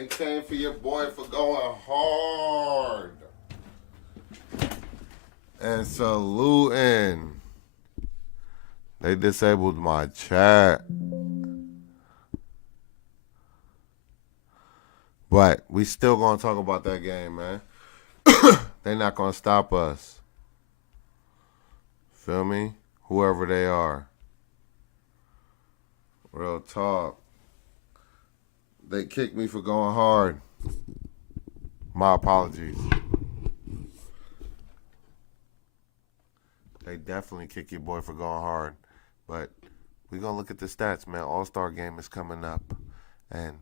They came for your boy for going hard. And saluting. They disabled my chat. But we still gonna talk about that game, man. They not gonna stop us. Feel me? Whoever they are. Real talk. They kicked me for going hard. My apologies. They definitely kick your boy for going hard. But we gonna look at the stats, man. All-Star game is coming up. And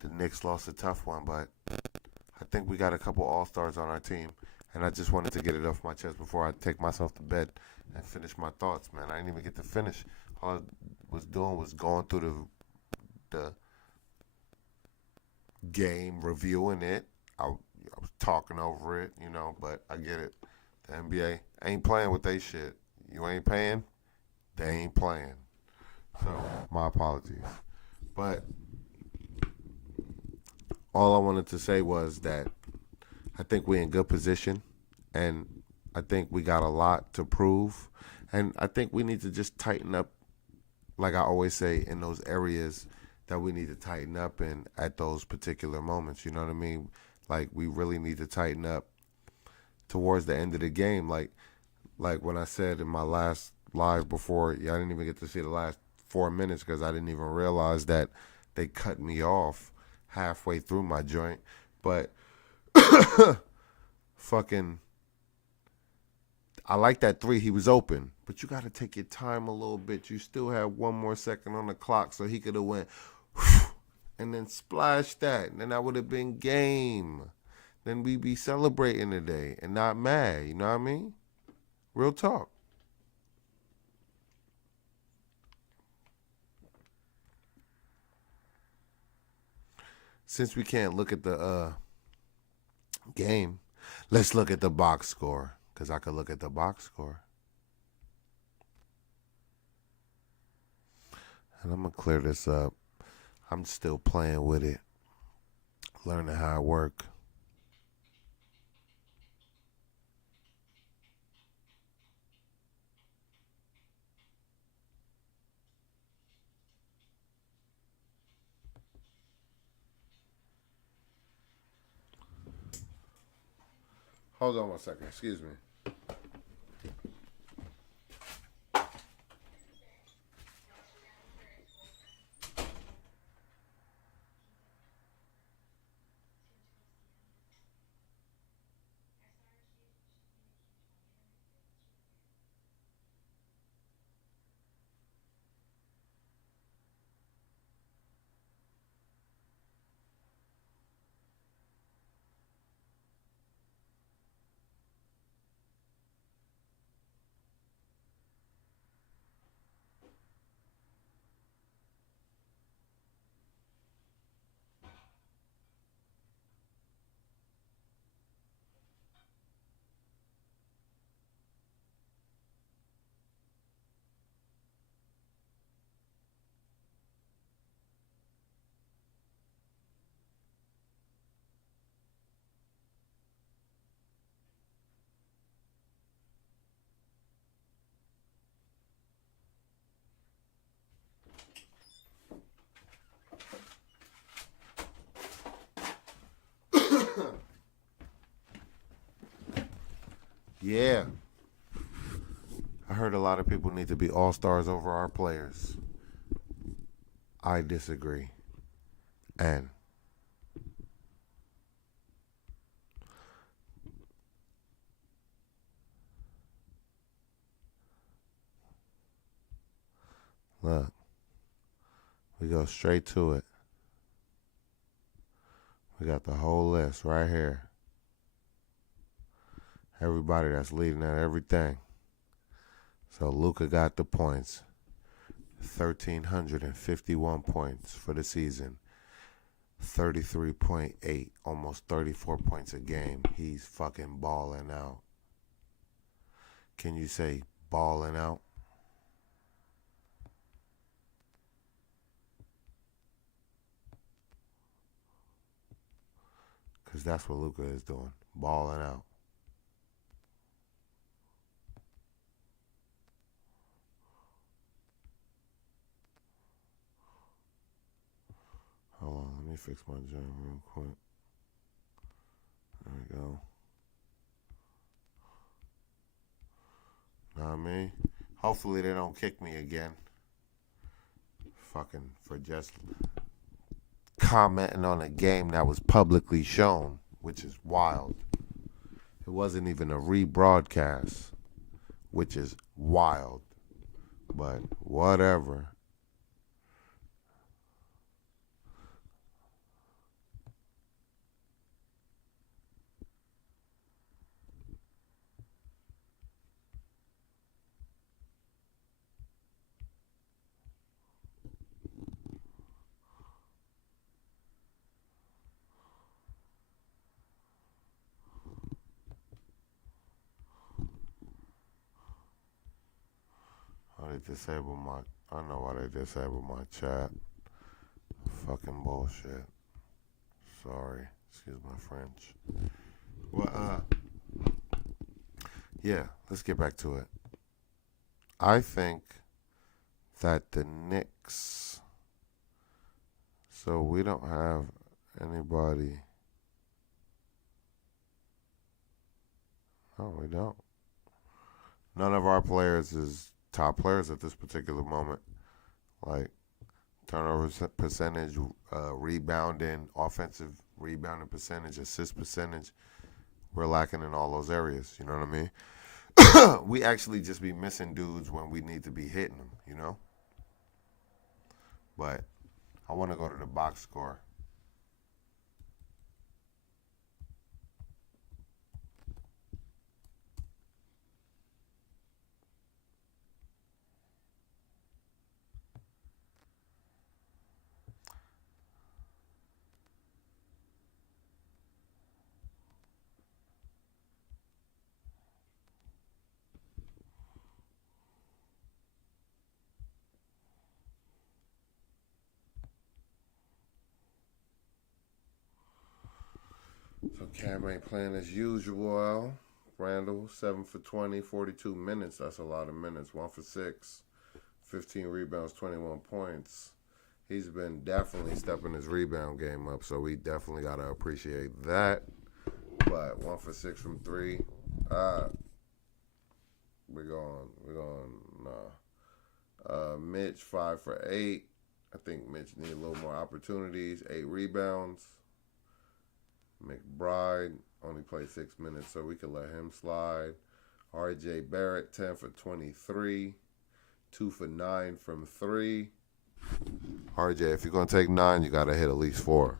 the Knicks lost a tough one, but I think we got a couple All-Stars on our team. And I just wanted to get it off my chest before I take myself to bed and finish my thoughts, man. I didn't even get to finish. All I was doing was going through the game, reviewing it. I was talking over it, but I get it. The NBA ain't playing with they shit. You ain't paying, they ain't playing. So, my apologies. But all I wanted to say was that I think we're in good position, and I think we got a lot to prove. And I think we need to just tighten up, like I always say, in those areas that we need to tighten up in at those particular moments. You know what I mean? Like, we really need to tighten up towards the end of the game. Like when I said in my last live before, I didn't even get to see the last 4 minutes because I didn't even realize that they cut me off halfway through my joint. But fucking, I like that three. He was open, but you got to take your time a little bit. You still had 1 more second on the clock, so he could have went and then splashed that, and then that would have been game. Then we be celebrating today and not mad. You know what I mean? Real talk. Since we can't look at the game, let's look at the box score, because I could look at the box score. And I'm going to clear this up. I'm still playing with it, learning how it works. Hold on 1 second. Excuse me. Yeah. I heard a lot of people need to be all-stars over our players. I disagree. And look, we go straight to it. We got the whole list right here. Everybody that's leading at everything. So Luka got the points. 1,351 points for the season. 33.8, almost 34 points a game. He's fucking balling out. Can you say balling out? Because that's what Luka is doing, balling out. Hold on, let me fix my jam real quick. There we go. Know what I mean? Hopefully they don't kick me again. Fucking for just commenting on a game that was publicly shown, which is wild. It wasn't even a rebroadcast, which is wild. But whatever. Oh, they disabled my. I don't know why they disabled my chat. Fucking bullshit. Sorry. Excuse my French. Well, yeah, let's get back to it. I think that the Knicks. So we don't have anybody. No, we don't. None of our players is top players at this particular moment. Like turnover percentage, rebounding, offensive rebounding percentage, assist percentage. We're lacking in all those areas. You know what I mean? We actually just be missing dudes when we need to be hitting them. You know. But I want to go to the box score. So Cam ain't playing as usual. Randall, 7 for 20, 42 minutes. That's a lot of minutes. 1 for 6, 15 rebounds, 21 points. He's been definitely stepping his rebound game up, so we definitely got to appreciate that. But 1 for 6 from 3. We're going, Mitch, 5 for 8. I think Mitch need a little more opportunities. 8 rebounds. McBride only played 6 minutes, so we could let him slide. R.J. Barrett, 10 for 23. 2 for 9 from 3. R.J., if you're going to take 9, you got to hit at least 4.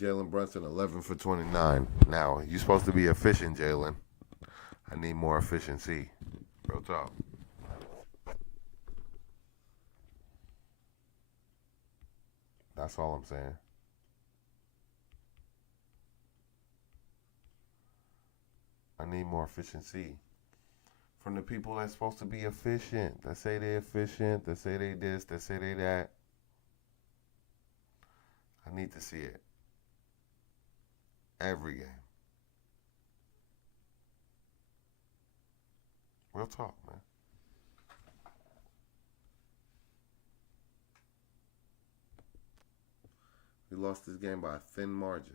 Jalen Brunson, 11 for 29. Now, you're supposed to be efficient, Jalen. I need more efficiency. Real talk. That's all I'm saying. I need more efficiency from the people that's supposed to be efficient. That say they efficient. That say they this. That say they that. I need to see it every game. Real talk, man. We lost this game by a thin margin.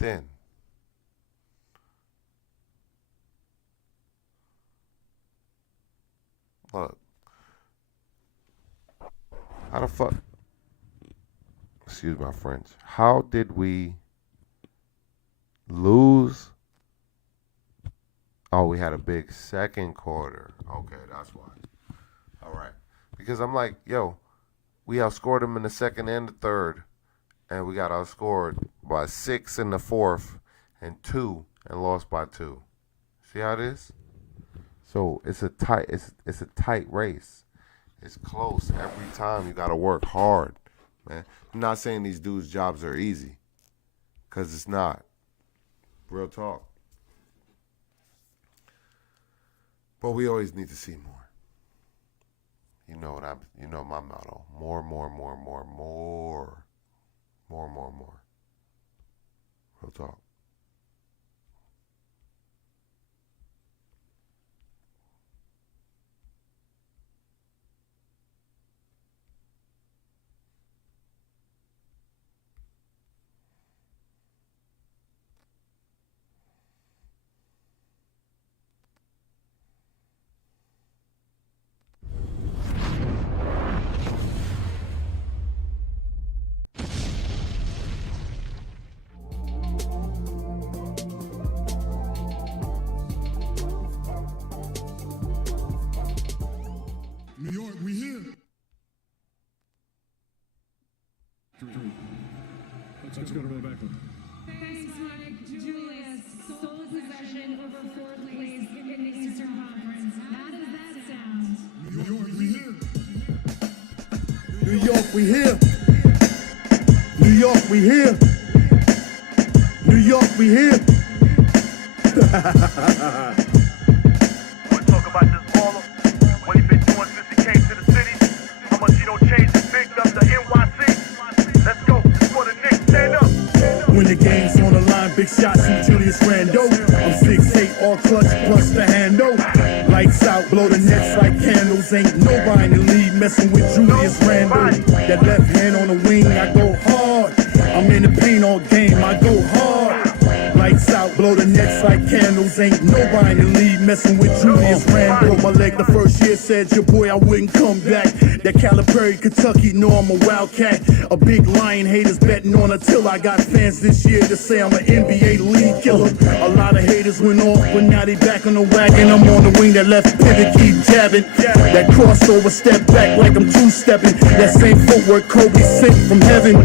Thin. Look. How the fuck? Excuse my French. How did we lose? Oh, we had a big second quarter. Okay, that's why. All right. Because I'm like, yo, we outscored them in the second and the third, and we got outscored by 6 in the fourth and 2 and lost by 2. See how it is? So it's a tight race. It's close every time. You got to work hard, man. I'm not saying these dudes' jobs are easy, because it's not. Real talk. But we always need to see more. You know what you know my motto. More, more, more, more, more. More, more, more. Real talk. New York, we here. Let's go to the back one. Thanks, Mike. Julius, sole possession over fourth place in the Eastern Conference. How does that sound? New York, we here. New York, we here. New York, we here. New York, we here. Wanna talk about this baller? What he been doing since he came to the city? How much he don't change his big up to NYC? Let's go, for the Knicks, stand up. When the game's on the line, big shots from Julius Randle. I'm 6'8", all clutch plus the handle. Lights out, blow the nets like candles. Ain't nobody in the league messing with Julius Randle. That left hand on the wing, I go hard. I'm in the paint all game, I go hard. Lights out, blow the nets like candles. Ain't nobody in the league messing with Julius Randle. My leg the first year said, your boy, I wouldn't come back. That Calipari, Kentucky, know I'm a wildcat. A big lion, haters betting on until I got fans this year to say I'm an NBA league killer. A lot of haters went off, but now they back on the wagon. I'm on the wing, that left pivot, keep jabbing. That crossover, step back like I'm two-stepping. That same footwork Kobe sent from heaven.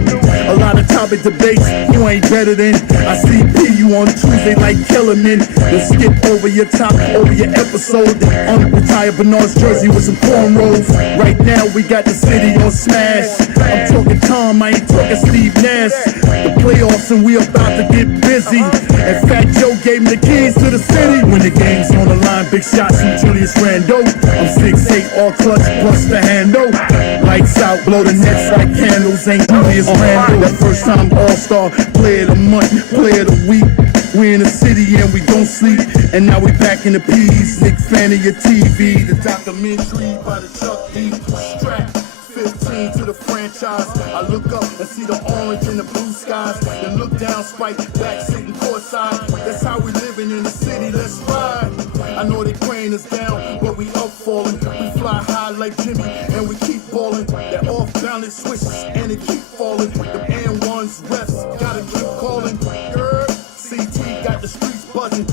A lot of topic debates, who ain't better than? I see P, you on Tuesday like Kellerman. Then skip over your top, over your episode. Unretired Bernard's jersey with some cornrows. Right now we got the city on smash. I'm talking Tom, I ain't talking Steve Nash. The playoffs and we about to get busy. And Fat Joe gave me the keys to the city. When the game's on the line, big shots from Julius Randle. I'm 6'8", all clutch plus the handle. Lights out, blow the nets like candles. Ain't Julius Randle. That first time All-Star, player of the month, player of the week. We in the city and we don't sleep. And now we back in the P's. Nick fan of your TV. The documentary by the Chuck D. Strap 15 to the franchise. I look up and see the orange and the blue skies. Then look down, Spike back sitting courtside. That's how we living in the city. Let's ride. I know they praying us down, but we up falling. We fly high like Jimmy and we keep balling. That off balance switches and it keep falling. The N1s refs gotta keep calling. CT got the streets buzzing.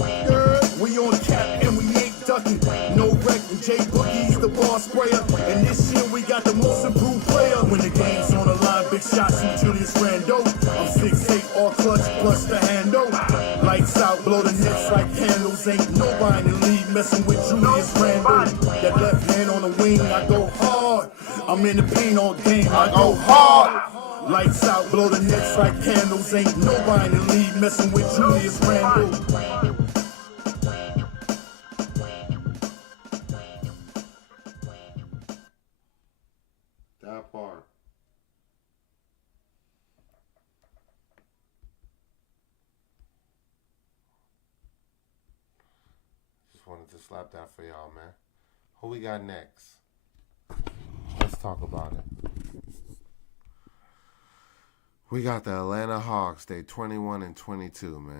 We on cap and we ain't ducking. No wreck and J Boogie's the ball sprayer. And this year we got the most improved player. When the game's on the line, big shots from Julius Randle. I'm 6'8", all clutch plus the handle. Lights out, blow the nets like candles. Ain't nobody in the league messing with Julius Randle. That left hand on the wing, I go hard. I'm in the paint all game, I go hard. Lights out, blow the nets like candles. Ain't nobody in the league messing with Julius Randle. That part. Just wanted to slap that for y'all, man. Who we got next? Let's talk about it. We got the Atlanta Hawks. They 21-22, man.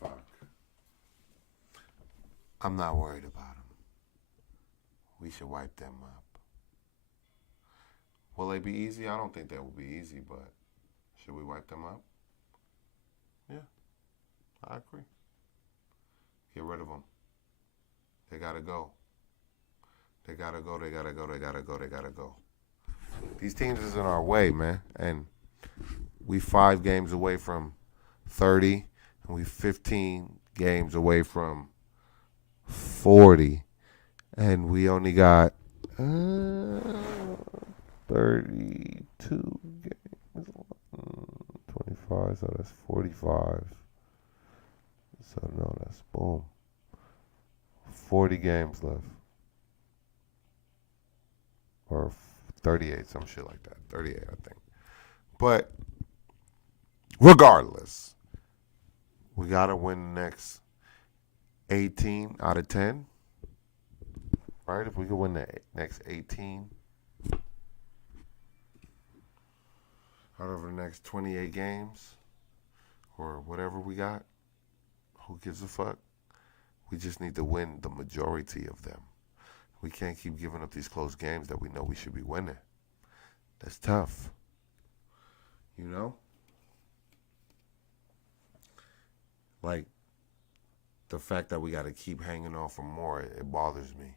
Fuck. I'm not worried about them. We should wipe them up. Will they be easy? I don't think they will be easy, but should we wipe them up? Yeah, I agree. Get rid of them. They gotta go. They gotta go, they gotta go, they gotta go, they gotta go. These teams is in our way, man. And we 5 games away from 30, and we 15 games away from 40, and we only got 32 games. 25, so that's 45. So no, that's boom. 40 games left. Or 38, some shit like that. 38, I think. But regardless, we got to win the next 18 out of 10. Right? If we could win the next 18 out of the next 28 games or whatever we got, who gives a fuck? We just need to win the majority of them. We can't keep giving up these close games that we know we should be winning. That's tough. You know? Like, the fact that we got to keep hanging on for more, it bothers me.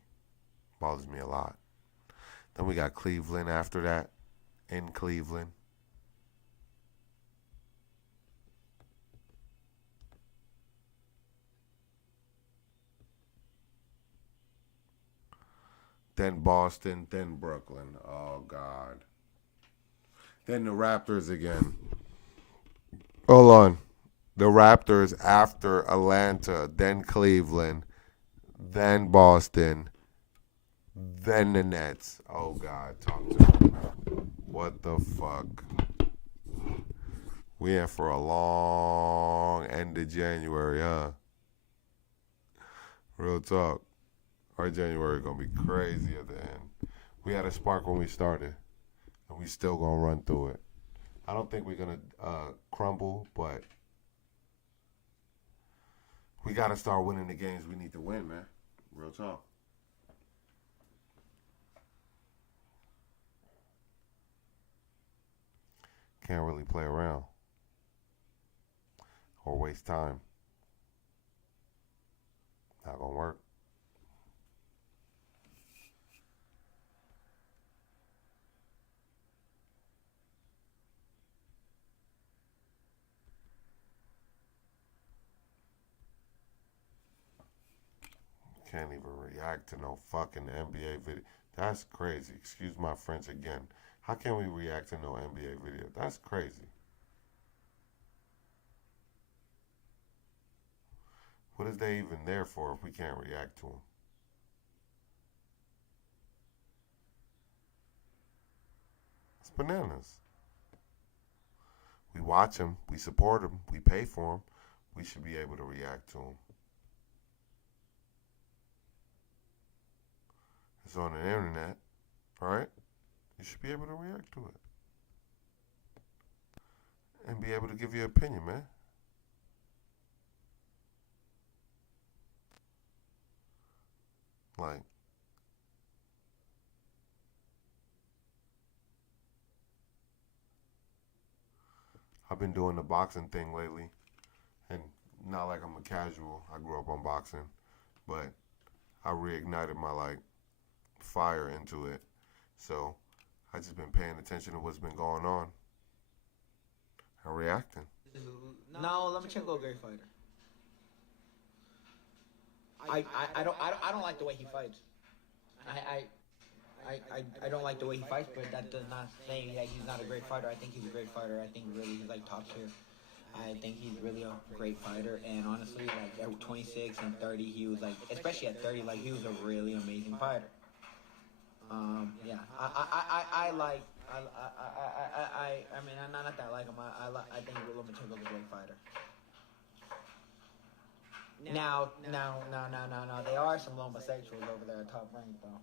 Bothers me a lot. Then we got Cleveland after that, in Cleveland. Then Boston, then Brooklyn. Oh, God. Then the Raptors again. Hold on. The Raptors after Atlanta, then Cleveland, then Boston, then the Nets. Oh, God. Talk to me. What the fuck? We in for a long end of January, huh? Real talk. Our January gonna be crazy at the end. We had a spark when we started, and we still gonna run through it. I don't think we're gonna crumble, but we gotta start winning the games we need to win, man. Real talk. Can't really play around or waste time. Not gonna work. Can't even react to no fucking NBA video. That's crazy. Excuse my French again. How can we react to no NBA video? That's crazy. What is they even there for if we can't react to them? It's bananas. We watch them. We support them. We pay for them. We should be able to react to them. It's on the internet, right? You should be able to react to it. And be able to give your opinion, man. Like, I've been doing the boxing thing lately. And not like I'm a casual. I grew up on boxing. But I reignited my, fire into it. So I just been paying attention to what's been going on and reacting. No, Lomachenko a great fighter. I don't like the way he fights. I don't like the way he fights, but that does not say that he's not a great fighter. I think he's a great fighter. I think really he's top tier. I think he's really a great fighter, and honestly, at 26 and 30, he was especially at 30, he was a really amazing fighter. Yeah, I mean, not that I like him. I think Lomachenko's a great fighter. Now, there are some homosexuals over there at Top Rank, though.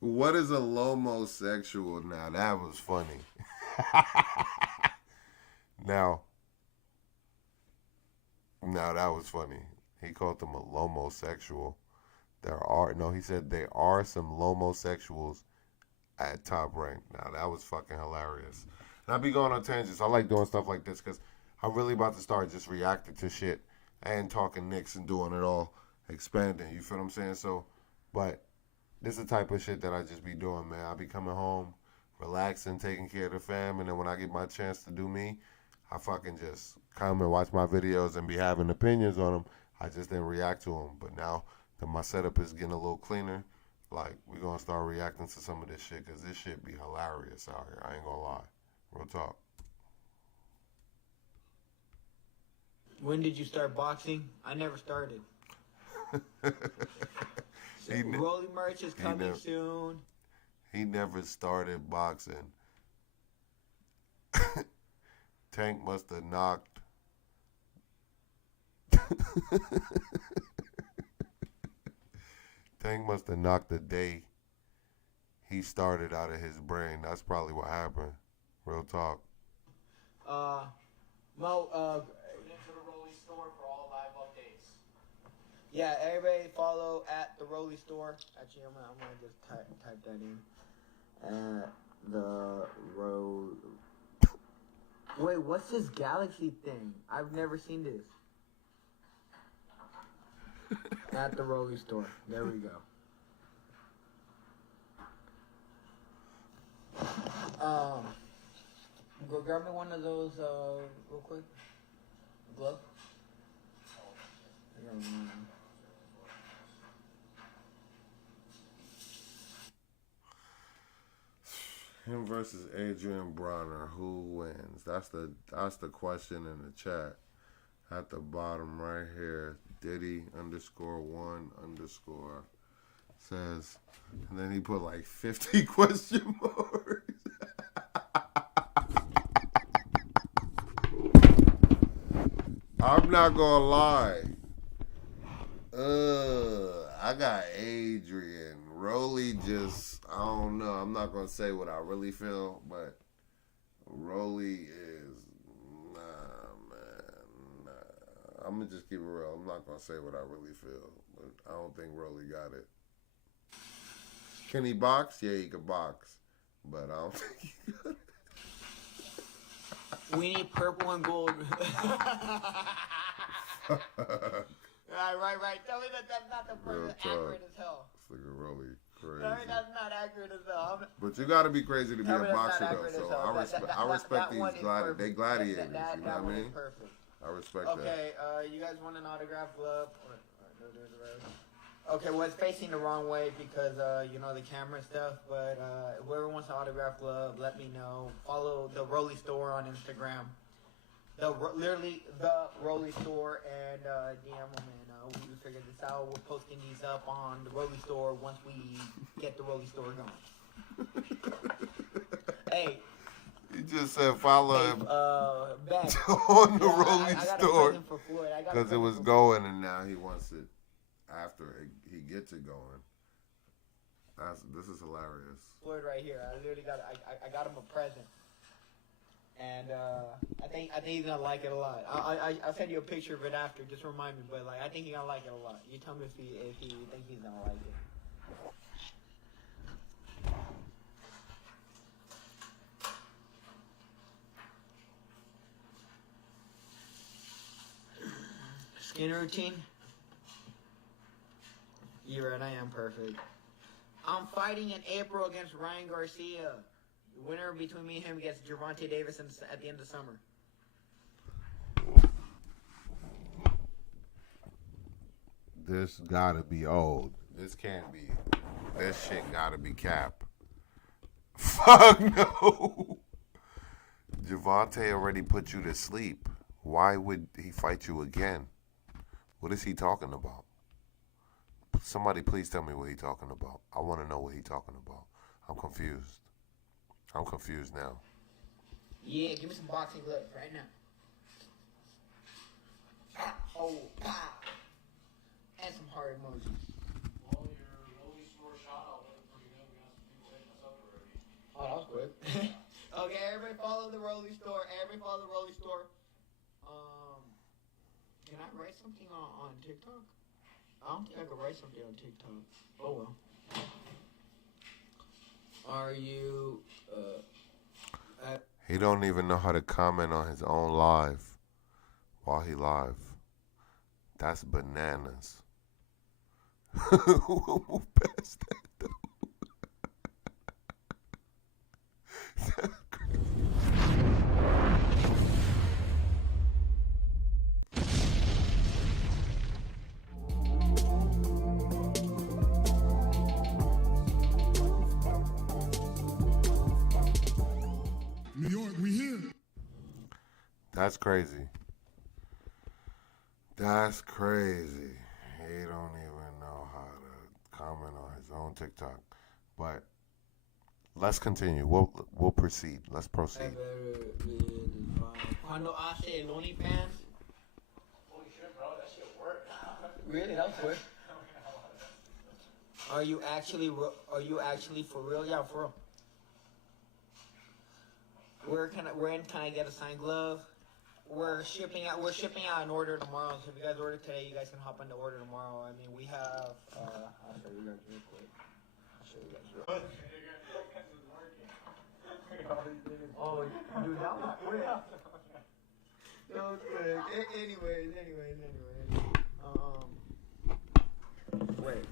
What is a lomosexual now? That was funny. Now, that was funny. He called them a lomosexual. He said there are some lomosexuals at Top Rank. Now, that was fucking hilarious. And I be going on tangents. I like doing stuff like this because I'm really about to start just reacting to shit and talking Knicks and doing it all, expanding. You feel what I'm saying? So, but this is the type of shit that I just be doing, man. I be coming home, relaxing, taking care of the fam, and then when I get my chance to do me, I fucking just come and watch my videos and be having opinions on them. I just didn't react to them. But now that my setup is getting a little cleaner, like, we're going to start reacting to some of this shit because this shit be hilarious out here. I ain't going to lie. Real talk. When did you start boxing? I never started. So Rolly merch is coming soon. He never started boxing. Tank must have knocked. Tank must have knocked the day he started out of his brain. That's probably what happened. Real talk. Mo, Tune into the Rolly Store for all live updates. yeah, everybody follow at the Rolly Store. Actually, I'm gonna just type that in. The road. Wait, what's this galaxy thing? I've never seen this. At the Rolly Store. There we go. Go grab me one of those real quick. Glove. I got one. Him versus Adrian Bronner, who wins? That's the question in the chat. At the bottom right here, Diddy_1_ says, and then he put like 50 question marks. I'm not gonna lie. I got Adrian. Rolly just, I don't know. I'm not gonna say what I really feel, but Rolly is, nah. I'm gonna just keep it real. I'm not gonna say what I really feel, but I don't think Rolly got it. Can he box? Yeah, he can box, but I don't think he got it. We need purple and gold. Right. Tell me that that's not the person accurate as hell. This nigga Rolly crazy. Tell me that's not accurate as hell. But you gotta be crazy to be Tell me a that's boxer not though. accurate So as hell. I respect that one these is perfect. they gladiators. You know that what I one mean? is perfect. I respect that. Okay, you guys want an autograph glove? Okay, well, it's facing the wrong way because, you know, the camera and stuff. But whoever wants an autograph glove, let me know. Follow the Rolly Store on Instagram. Literally the Rolly Store, and DM them, and we figured this out. We're posting these up on the Rolly Store once we get the Rolly Store going. Hey. You just said follow him Ben, on the Rolly I got a Store present for Floyd. because it was going, and now he wants it after he gets it going. This is hilarious. Floyd right here. I literally I got him a present. And I think he's gonna like it a lot. I'll send you a picture of it after. Just remind me, but like I think he's gonna like it a lot. You tell me if you think he's gonna like it. Skin routine. You're right. I am perfect. I'm fighting in April against Ryan Garcia. Winner between me and him against Gervonta Davis at the end of summer. This gotta be old. This can't be. This shit gotta be cap. Fuck no. Gervonta already put you to sleep. Why would he fight you again? What is he talking about? Somebody please tell me what he's talking about. I want to know what he's talking about. I'm confused. I'm confused now. Yeah, give me some boxing gloves right now. Oh, pop. And some heart emojis. Well, your Rolly Store shout out looked pretty good. We got some people hitting us up already. Oh, that was quick. Okay, everybody follow the Rolly Store. Can I write something on TikTok? I don't think I can write something on TikTok. Oh well. Are you He don't even know how to comment on his own live while he live. That's bananas. We'll move past that though. That's crazy. That's crazy. That's crazy. He don't even know how to comment on his own TikTok. But let's continue. We'll proceed. Let's proceed. Cuando hace el OnlyFans? Holy shit, bro, that shit worked. Really, that was quick. Are you actually for real? Yeah, for real. Where can I get a signed glove? We're shipping out an order tomorrow. So if you guys order today, you guys can hop on the order tomorrow. I mean, we have. I'll show you guys real quick. Oh, dude, that was quick. That was quick. Anyways. Wait,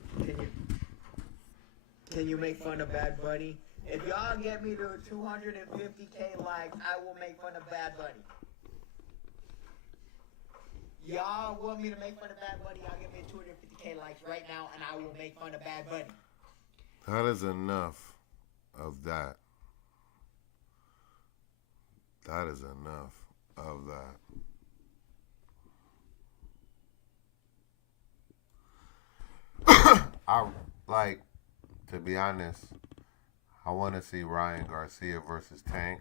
can you make fun of Bad Bunny? If y'all get me to 250K likes, I will make fun of Bad Bunny. Y'all want me to make fun of Bad Bunny? Y'all give me 250K likes right now, and I will make fun of Bad Bunny. That is enough of that. That is enough of that. To be honest, I want to see Ryan Garcia versus Tank,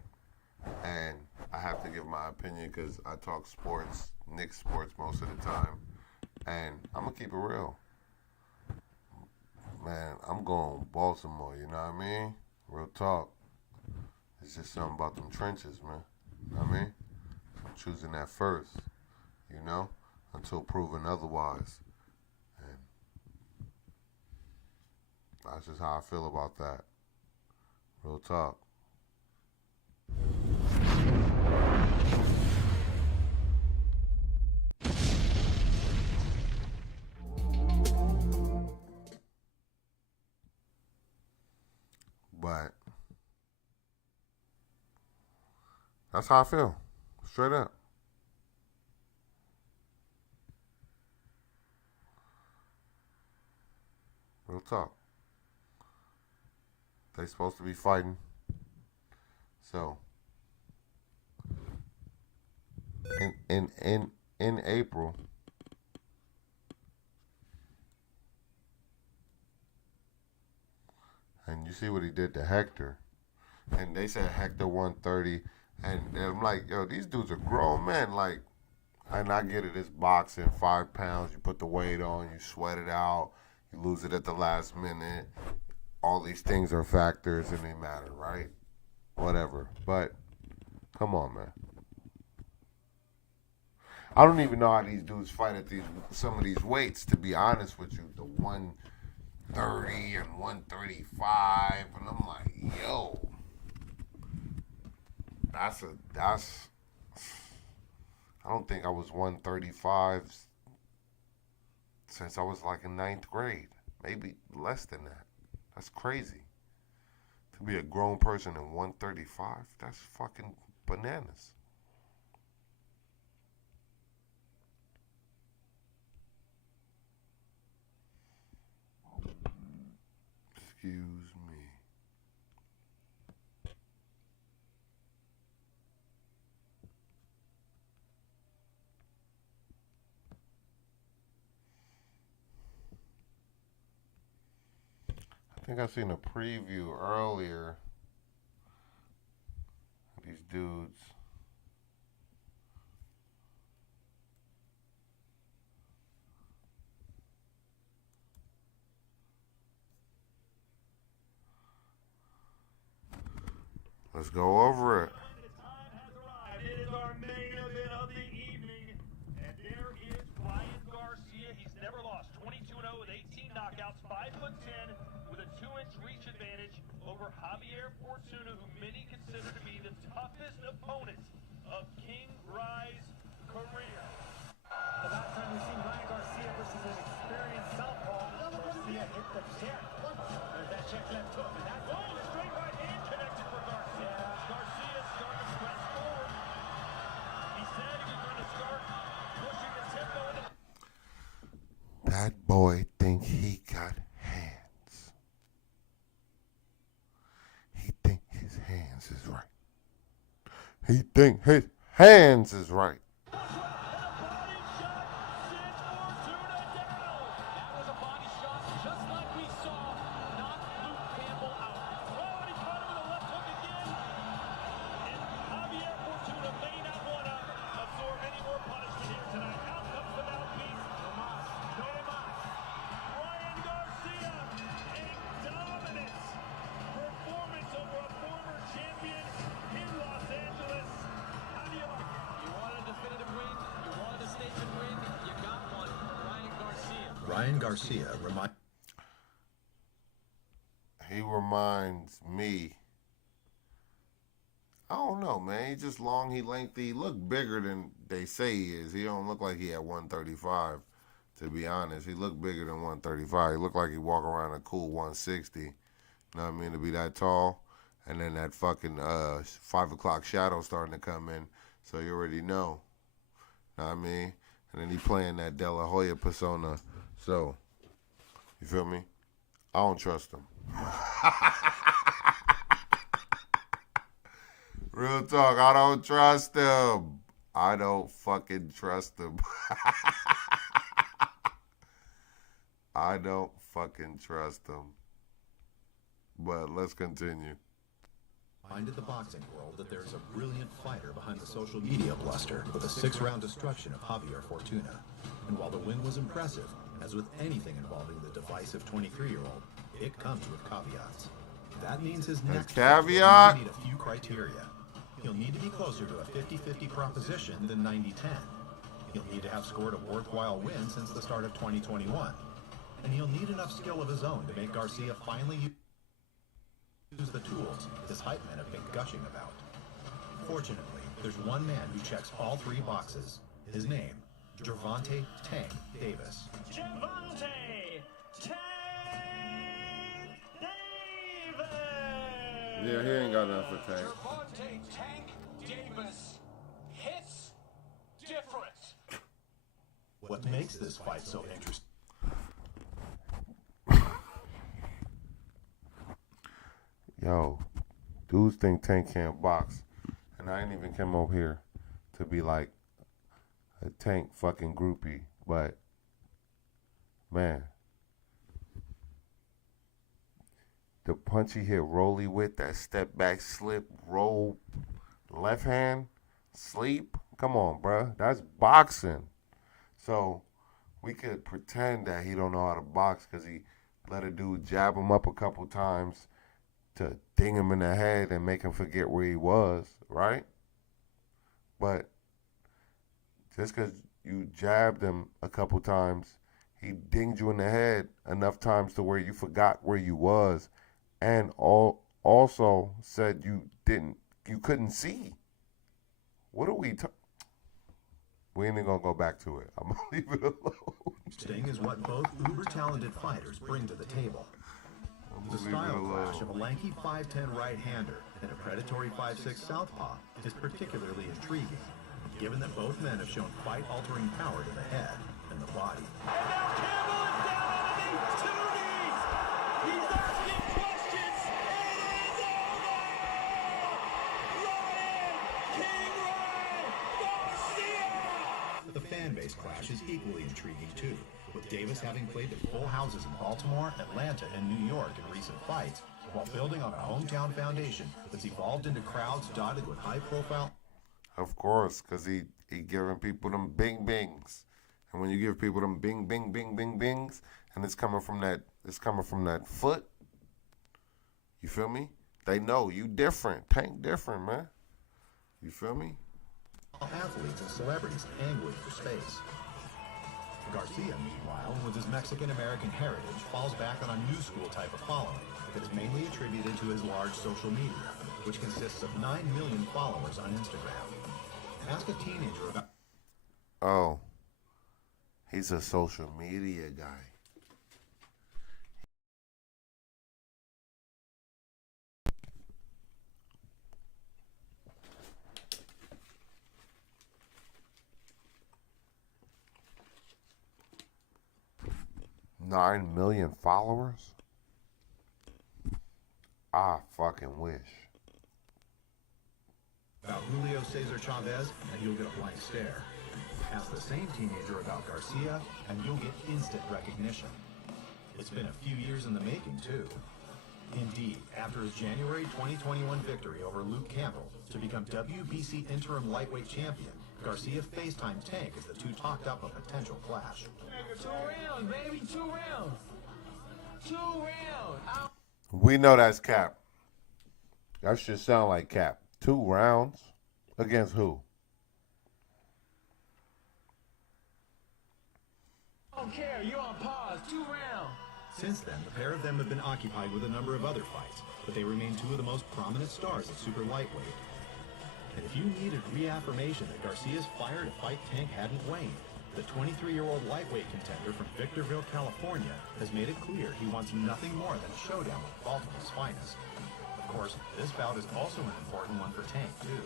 and I have to give my opinion because I talk sports, Knicks sports most of the time, and I'm going to keep it real. Man, I'm going Baltimore, you know what I mean? Real talk. It's just something about them trenches, man. You know what I mean? I'm choosing that first, you know, until proven otherwise. And that's just how I feel about that. Real talk. But that's how I feel. Straight up. Real talk. They supposed to be fighting. So in April, and you see what he did to Hector. And they said Hector 130. And I'm like, yo, these dudes are grown men. Like, and I get it, it's boxing, 5 pounds, you put the weight on, you sweat it out, you lose it at the last minute. All these things are factors and they matter, right? Whatever. But come on, man. I don't even know how these dudes fight at some of these weights, to be honest with you. The 130 and 135, and I'm like, yo, that's I don't think I was 135 since I was like in 9th grade, maybe less than that. That's crazy. To be a grown person in 135, that's fucking bananas. Excuse me. I think I seen a preview earlier. These dudes. Let's go over it. The time has arrived. It is our main event of the evening. And there is Ryan Garcia. He's never lost. 22-0 with 18 knockouts, 5'10", with a 2-inch reach advantage over Javier Fortuna, who many consider to be the toughest opponent of King Rye's career. The last time we've seen Ryan Garcia versus an experienced southpaw, Garcia hit the check. There's that check left hook, and that's Straight right hand connected for Garcia. Garcia starting to press forward. He said he was going to start pushing the tempo into That boy think he got hands. He think his hands is right. He think his Hands is right. Ryan Garcia He reminds me. I don't know, man. He just long, he lengthy. He look bigger than they say he is. He don't look like he at 135, to be honest. He look bigger than 135. He look like he walk around a cool 160. You know what I mean? To be that tall. And then that fucking 5 o'clock shadow starting to come in. So you already know. You know what I mean? And then he playing that De La Hoya persona. So, you feel me? I don't trust him. Real talk, I don't trust him. I don't fucking trust him. I don't fucking trust him. But let's continue. reminded the boxing world that there is a brilliant fighter behind the social media bluster with a 6-round destruction of Javier Fortuna. And while the win was impressive, as with anything involving the divisive 23-year-old, it comes with caveats. That means his next fight will need a few criteria. He'll need to be closer to a 50-50 proposition than 90-10. He'll need to have scored a worthwhile win since the start of 2021. And he'll need enough skill of his own to make Garcia finally use the tools his hype men have been gushing about. Fortunately, there's one man who checks all three boxes. His name, Gervonta Tank Davis. Gervonta Tank Davis! Yeah, he ain't got nothing for Tank. Gervonta Tank Davis hits different. What makes this fight so interesting? Yo, dudes think Tank can't box. And I ain't even come over here to be like a Tank fucking groupie. But, man, the punch he hit Rolly with, that step back slip, roll, left hand, sleep. Come on, bruh. That's boxing. So, we could pretend that he don't know how to box because he let a dude jab him up a couple times to ding him in the head and make him forget where he was, right? But just because you jabbed him a couple times, he dinged you in the head enough times to where you forgot where you was, and also said you couldn't see. What are we talking? We ain't gonna go back to it. I'm gonna leave it alone. Sting is what both uber-talented fighters bring to the table. The style clash of a lanky 5'10" right-hander and a predatory 5'6" southpaw is particularly intriguing, given that both men have shown fight-altering power to the head and the body. And now Campbell is down on his 2 knees! He's asking questions! It is over! Ryan King Ryan Garcia! The fan base clash is equally intriguing too, with Davis having played at full houses in Baltimore, Atlanta, and New York in recent fights, while building on a hometown foundation that's evolved into crowds dotted with high-profile. Of course, because he giving people them bing bings, and when you give people them bing bing bing bing bings, and it's coming from that foot. You feel me? They know you different. Tank different, man. You feel me? Athletes and celebrities angling for space. Garcia, meanwhile, with his Mexican-American heritage, falls back on a new school type of following that is mainly attributed to his large social media, which consists of 9 million followers on Instagram. Ask a teenager about... Oh, he's a social media guy. $9 million followers? I fucking wish. about Julio Cesar Chavez, and you'll get a blank stare. Ask the same teenager about Garcia, and you'll get instant recognition. It's been a few years in the making, too. Indeed, after his January 2021 victory over Luke Campbell to become WBC interim lightweight champion, Garcia FaceTime Tank as the two talked up a potential clash. 2 rounds, baby, 2 rounds. 2 rounds. We know that's cap. That should sound like cap. 2 rounds? Against who? I don't care, you're on pause. 2 rounds. Since then, the pair of them have been occupied with a number of other fights, but they remain two of the most prominent stars at super lightweight. And if you needed reaffirmation that Garcia's fire to fight Tank hadn't waned, the 23-year-old lightweight contender from Victorville, California, has made it clear he wants nothing more than a showdown with Baltimore's finest. Of course, this bout is also an important one for Tank, too.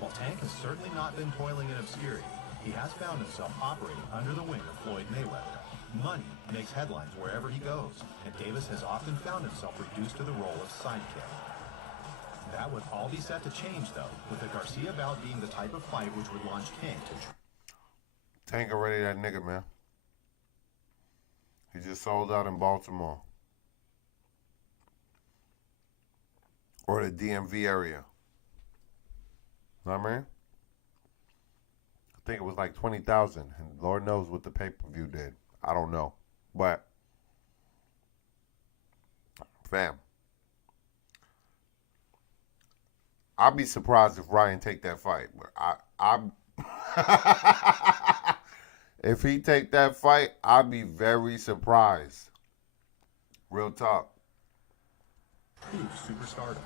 While Tank has certainly not been toiling in obscurity, he has found himself operating under the wing of Floyd Mayweather. Money makes headlines wherever he goes, and Davis has often found himself reduced to the role of sidekick. That would all be set to change, though, with the Garcia bout being the type of fight which would launch Tank to... Tank already that nigga, man. He just sold out in Baltimore. Or the DMV area. Know what I mean? I think it was like 20,000, and Lord knows what the pay-per-view did. I don't know. But, fam, I'd be surprised if Ryan take that fight. If he take that fight, I'd be very surprised. Real talk. True superstardom.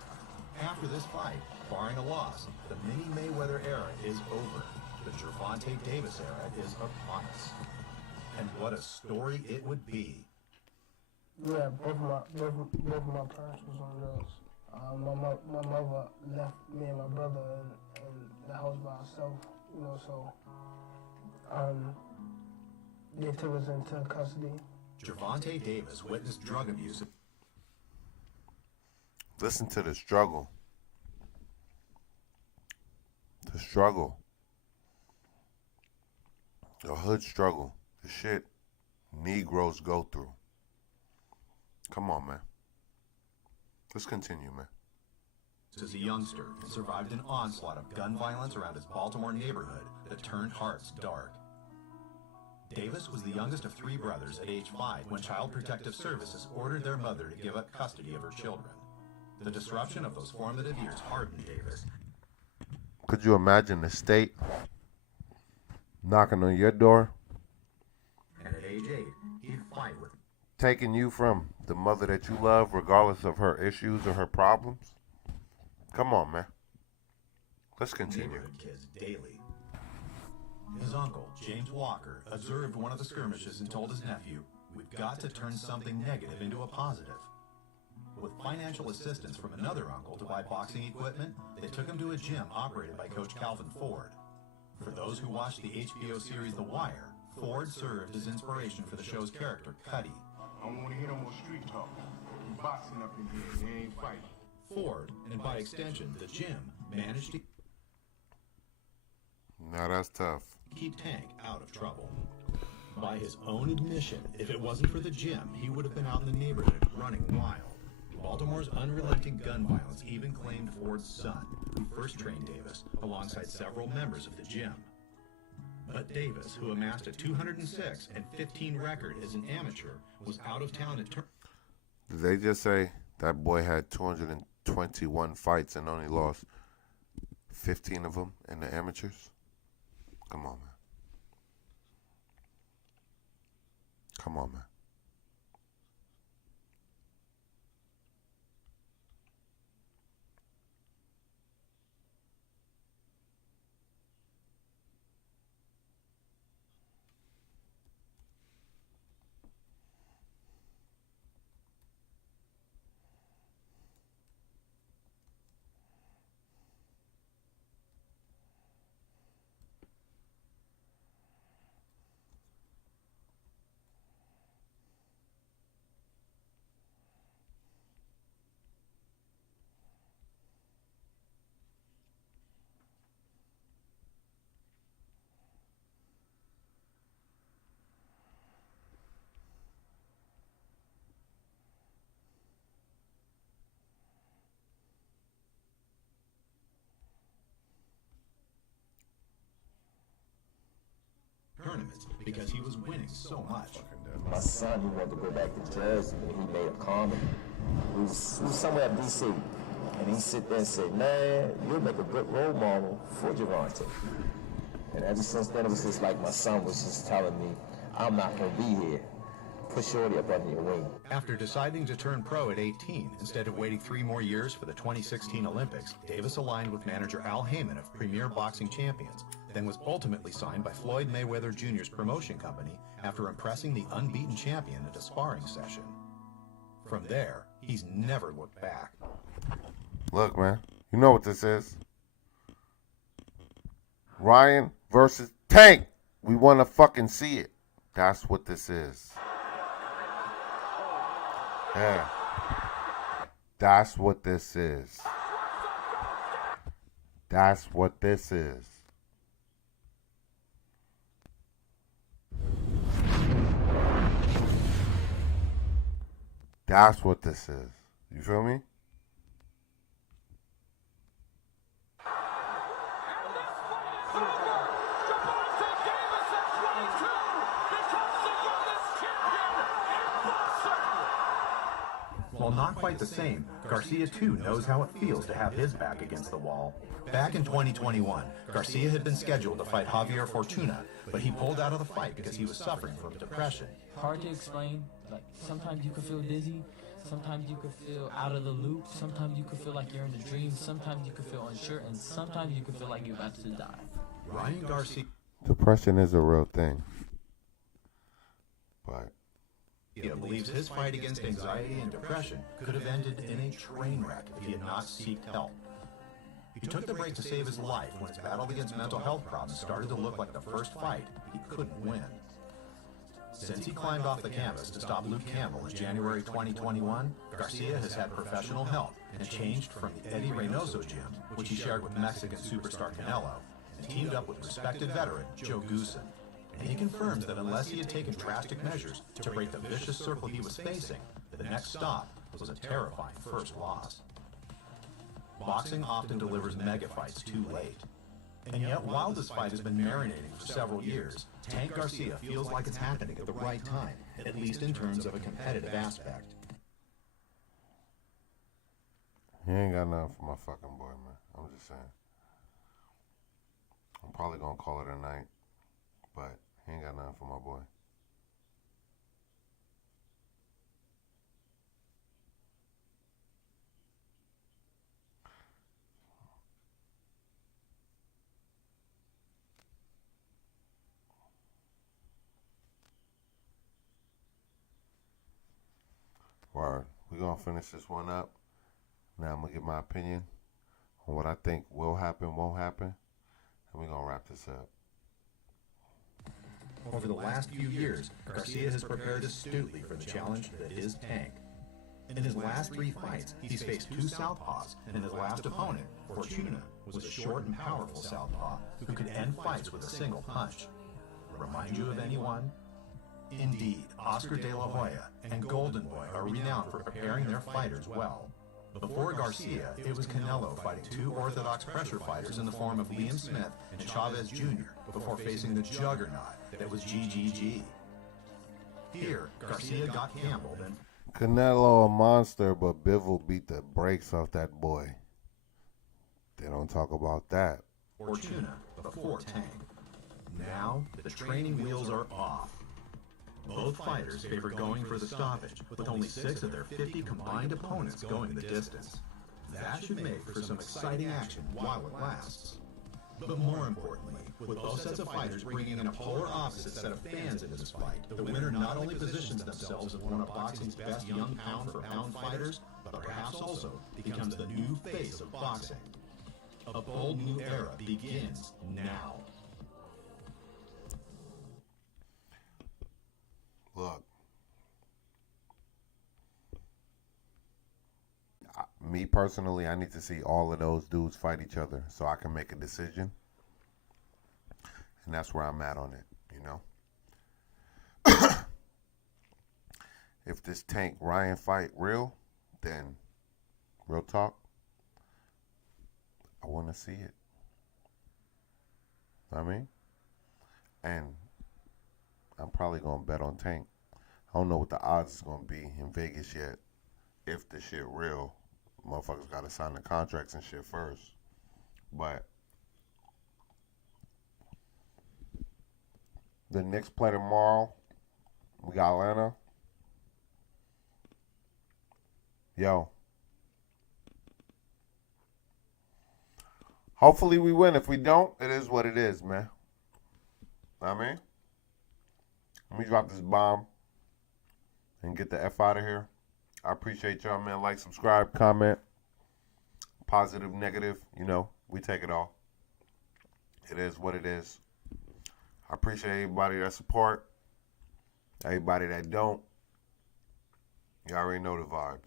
After this fight, barring a loss, the mini Mayweather era is over. The Gervonta Davis era is upon us. And what a story it would be. Yeah, both of my parents was on drugs. My mother left me and my brother in the house by herself, you know, so they took us into custody. Gervonta Davis witnessed drug abuse. Listen to the struggle. The struggle. The hood struggle. The shit Negroes go through. Come on, man. Let's continue, man. As a youngster, he survived an onslaught of gun violence around his Baltimore neighborhood that turned hearts dark. Davis was the youngest of 3 brothers at age 5 when Child Protective Services ordered their mother to give up custody of her children. The disruption of those formative years hardened Davis. Could you imagine the state knocking on your door? And at age 8, he'd fight with taking you from the mother that you love, regardless of her issues or her problems? Come on, man. Let's continue. neighborhood kids daily. His uncle, James Walker, observed one of the skirmishes and told his nephew, "We've got to turn something negative into a positive." With financial assistance from another uncle to buy boxing equipment, they took him to a gym operated by Coach Calvin Ford. For those who watched the HBO series The Wire, Ford served as inspiration for the show's character, Cuddy. I don't want to hear no more street talk. We boxing up in here. They ain't fighting. Ford, and by extension, the gym, managed to Now that's tough. keep Tank out of trouble. By his own admission, if it wasn't for the gym, he would have been out in the neighborhood running wild. Baltimore's unrelenting gun violence even claimed Ford's son, who first trained Davis, alongside several members of the gym. But Davis, who amassed a 206 and 15 record as an amateur, was out of town at Did they just say that boy had 221 fights and only lost 15 of them in the amateurs? Come on, man. Come on, man. because he was winning so much. My son, he wanted to go back to Jersey, but he made a comment. We was somewhere at D.C., and he sit there and said, man, you'll make a good role model for Javante. And ever since then, it was just like my son was just telling me, I'm not going to be here. Put Shorty up under your wing. After deciding to turn pro at 18, instead of waiting 3 more years for the 2016 Olympics, Davis aligned with manager Al Heyman of Premier Boxing Champions, then was ultimately signed by Floyd Mayweather Jr.'s promotion company after impressing the unbeaten champion at a sparring session. From there, he's never looked back. Look, man, you know what this is. Ryan versus Tank. We want to fucking see it. That's what this is. Yeah. That's what this is. That's what this is. That's what this is. You feel me? While not quite the same, Garcia too knows how it feels to have his back against the wall. Back in 2021, Garcia had been scheduled to fight Javier Fortuna, but he pulled out of the fight because he was suffering from depression. Hard to explain. Like, sometimes you could feel dizzy, sometimes you could feel out of the loop, sometimes you could feel like you're in a dream, sometimes you could feel unsure, and sometimes you could feel like you're about to die. Ryan Garcia. Depression is a real thing. But he believes his fight against anxiety and depression could have ended in a train wreck if he had not sought help. He took the break to save his life when his battle against mental health problems started to look like the first fight he couldn't win. Since he climbed off the canvas to stop Luke Campbell in January 2021, Garcia has had professional help and changed from the Eddie Reynoso gym, which he shared with Mexican superstar Canelo, and teamed up with respected veteran Joe Goosen. And he confirms that unless he had taken drastic measures to break the vicious circle he was facing, the next stop was a terrifying first loss. Boxing often delivers mega fights too late. And yet, while this fight has been marinating for several years, Tank Garcia feels like it's happening at the right time, at least in terms of a competitive aspect. he ain't got nothing for my fucking boy, man. I'm just saying. I'm probably gonna call it a night, but he ain't got nothing for my boy. Word. We're going to finish this one up. Now I'm going to give my opinion on what I think will happen, won't happen, and we're going to wrap this up. Over the last few years, Garcia has prepared astutely for the challenge that is Tank. In his last 3 fights, he's faced 2 southpaws, and his last opponent, Fortuna, was a short and powerful southpaw who could end fights with a single punch. Remind you of anyone? Indeed, Oscar De La Hoya and Golden Boy are renowned for preparing their fighters well. Before Garcia, it was Canelo fighting 2 orthodox pressure fighters in the form of Liam Smith and Chavez Jr. before facing the juggernaut that was GGG. Here, Garcia got Campbell, then Canelo a monster, but Bivol beat the brakes off that boy. They don't talk about that. Fortuna before Tank. Now, the training wheels are off. Both fighters favor going for the stoppage, with only 6 of their 50 combined opponents going the distance. That should make for some exciting action while it lasts. But more importantly, with both sets of fighters bringing in a polar opposite set of fans into this fight, the winner not only positions themselves as one of boxing's best young pound-for-pound fighters, but perhaps also becomes the new face of boxing. A bold new era begins now. Look, me personally, I need to see all of those dudes fight each other so I can make a decision. And that's where I'm at on it, you know? If this Tank Ryan fight real, then real talk, I want to see it. I mean, and I'm probably gonna bet on Tank. I don't know what the odds is gonna be in Vegas yet. If the shit real, motherfuckers gotta sign the contracts and shit first. But the Knicks play tomorrow. We got Atlanta. Yo. Hopefully we win. If we don't, it is what it is, man. Know what I mean? Let me drop this bomb and get the F out of here. I appreciate y'all, man. Like, subscribe, comment. Positive, negative, you know, we take it all. It is what it is. I appreciate everybody that support. Everybody that don't. You already know the vibes.